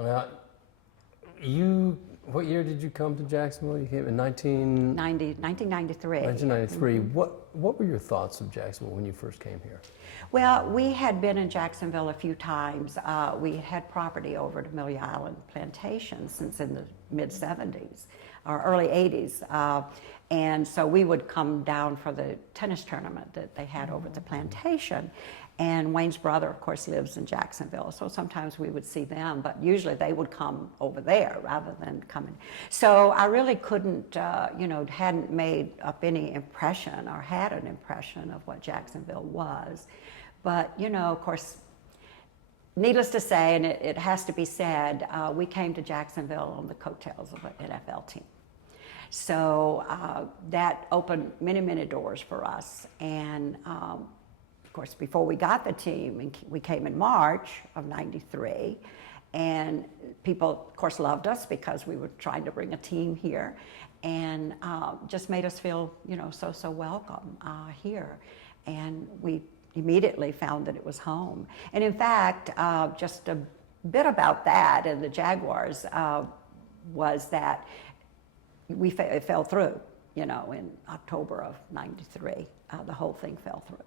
Well, what year did you come to Jacksonville? You came in 1993. 1993. What were your thoughts of Jacksonville when you first came here? Well, we had been in Jacksonville a few times. We had property over at Amelia Island Plantation since in the mid-70s or early 80s. And so we would come down for the tennis tournament that they had over at the plantation. And Wayne's brother, of course, lives in Jacksonville. So sometimes we would see them, but usually they would come over there rather than coming. So I really couldn't, hadn't made up any impression or had an impression of what Jacksonville was. But, of course, needless to say, and it has to be said, we came to Jacksonville on the coattails of an NFL team. So that opened many, many doors for us. And of course, before we got the team, and we came in March of '93, and people, of course, loved us because we were trying to bring a team here, and just made us feel, so welcome here. And we immediately found that it was home. And in fact, just a bit about that and the Jaguars was that it fell through, in October of '93. The whole thing fell through.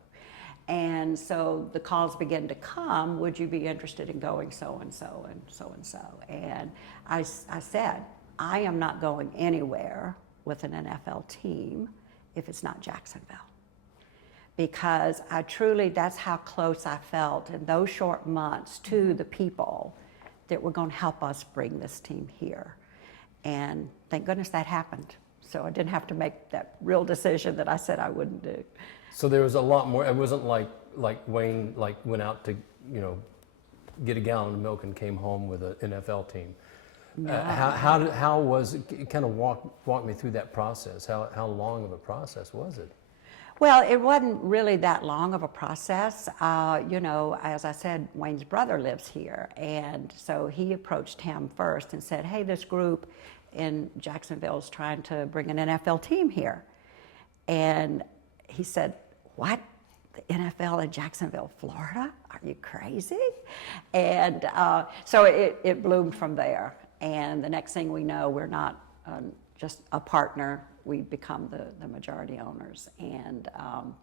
And so the calls began to come, would you be interested in going so-and-so and so-and-so? And I said, I am not going anywhere with an NFL team if it's not Jacksonville. Because that's how close I felt in those short months to the people that were going to help us bring this team here. And thank goodness that happened. So I didn't have to make that real decision that I said I wouldn't do. So there was a lot more. It wasn't like Wayne went out to get a gallon of milk and came home with an NFL team. No. How was it? Kind of walk me through that process. How long of a process was it? Well, it wasn't really that long of a process. As I said, Wayne's brother lives here, and so he approached him first and said, hey, this group in Jacksonville is trying to bring an NFL team here. And he said, what? The NFL in Jacksonville, Florida? Are you crazy? And so it bloomed from there. And the next thing we know, we're not just a partner, we become the majority owners. And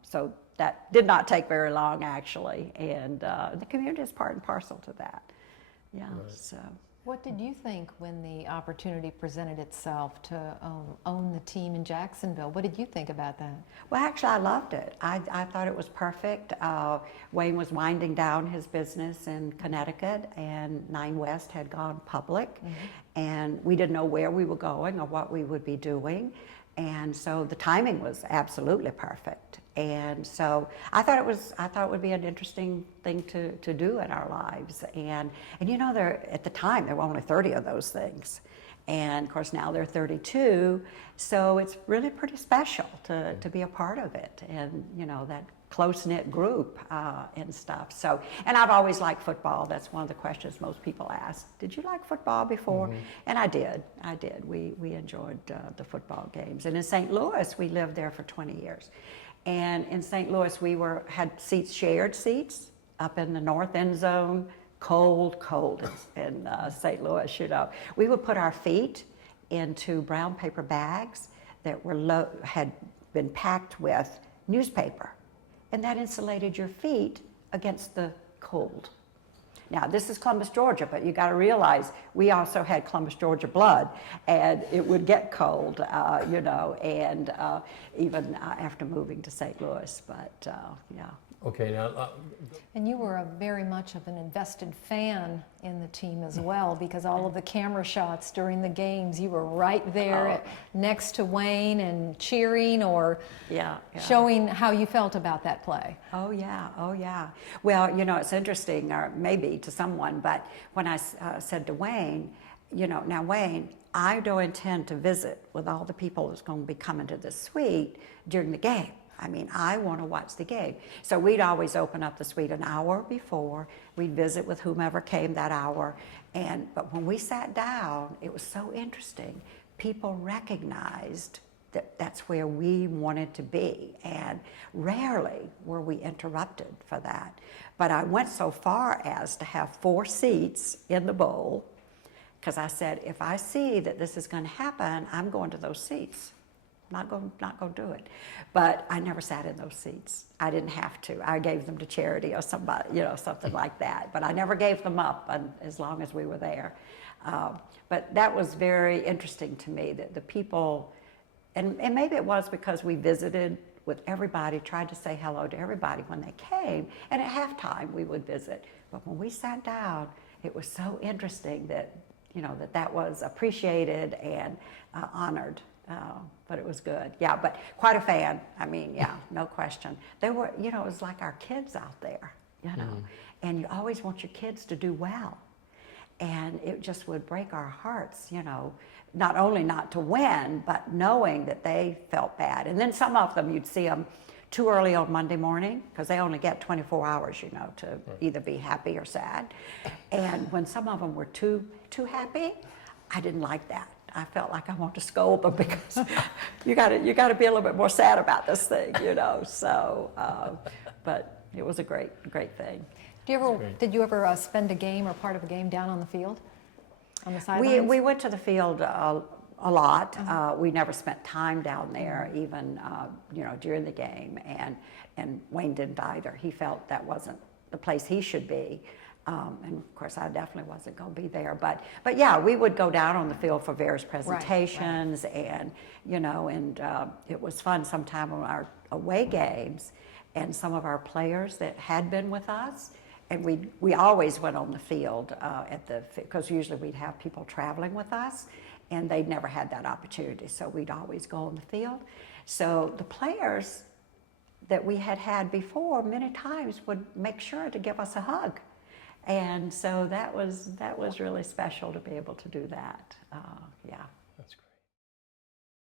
so that did not take very long, actually. And the community is part and parcel to that. Yeah, right. So. What did you think when the opportunity presented itself to own the team in Jacksonville? What did you think about that? Well, actually, I loved it. I thought it was perfect. Wayne was winding down his business in Connecticut, and 9 West had gone public, mm-hmm. and we didn't know where we were going or what we would be doing. And so the timing was absolutely perfect. And so I thought it would be an interesting thing to do in our lives. And at the time there were only 30 of those things. And of course now there are 32. So it's really pretty special to be a part of it. And that close-knit group and stuff. So, and I've always liked football. That's one of the questions most people ask. Did you like football before? Mm-hmm. And I did. We enjoyed the football games. And in St. Louis, we lived there for 20 years. And in St. Louis, we had shared seats up in the north end zone, cold in St. Louis, We would put our feet into brown paper bags that had been packed with newspaper. And that insulated your feet against the cold. Now, this is Columbus, Georgia, but you got to realize we also had Columbus, Georgia blood, and it would get cold, and even after moving to St. Louis, but yeah. Okay, now. And you were very much of an invested fan in the team as well, because all of the camera shots during the games, you were right there next to Wayne and cheering or showing how you felt about that play. Oh yeah. Well, it's interesting, or maybe to someone, but when I said to Wayne, now Wayne, I don't intend to visit with all the people that's going to be coming to the suite during the game. I mean, I want to watch the game. So we'd always open up the suite an hour before. We'd visit with whomever came that hour. But when we sat down, it was so interesting. People recognized that that's where we wanted to be. And rarely were we interrupted for that. But I went so far as to have 4 seats in the bowl because I said, if I see that this is going to happen, I'm going to those seats. Not going to do it. But I never sat in those seats. I didn't have to. I gave them to charity or somebody, you know, something like that. But I never gave them up as long as we were there. But that was very interesting to me, that the people, and maybe it was because we visited with everybody, tried to say hello to everybody when they came, and at halftime we would visit. But when we sat down, it was so interesting that, you know, that was appreciated and honored. But it was good. Yeah, but quite a fan. I mean, yeah, no question. They were, you know, it was like our kids out there, you know, and you always want your kids to do well. And it just would break our hearts, you know, not only not to win, but knowing that they felt bad. And then some of them, you'd see them too early on Monday morning, because they only get 24 hours, you know, to either be happy or sad. And when some of them were too happy, I didn't like that. I felt like I wanted to scold them, because you got to be a little bit more sad about this thing, you know. So, but it was a great thing. Did you ever spend a game or part of a game down on the field, on the sidelines? We went to the field a lot. We never spent time down there, even you know, during the game. And Wayne didn't either. He felt that wasn't the place he should be. And of course, I definitely wasn't going to be there. But yeah, we would go down on the field for various presentations, and you know, and it was fun sometime on our away games, and some of our players that had been with us, and we always went on the field because usually we'd have people traveling with us, and they'd never had that opportunity, so we'd always go on the field. So the players that we had before many times would make sure to give us a hug. And so that was really special to be able to do that. Yeah. That's great.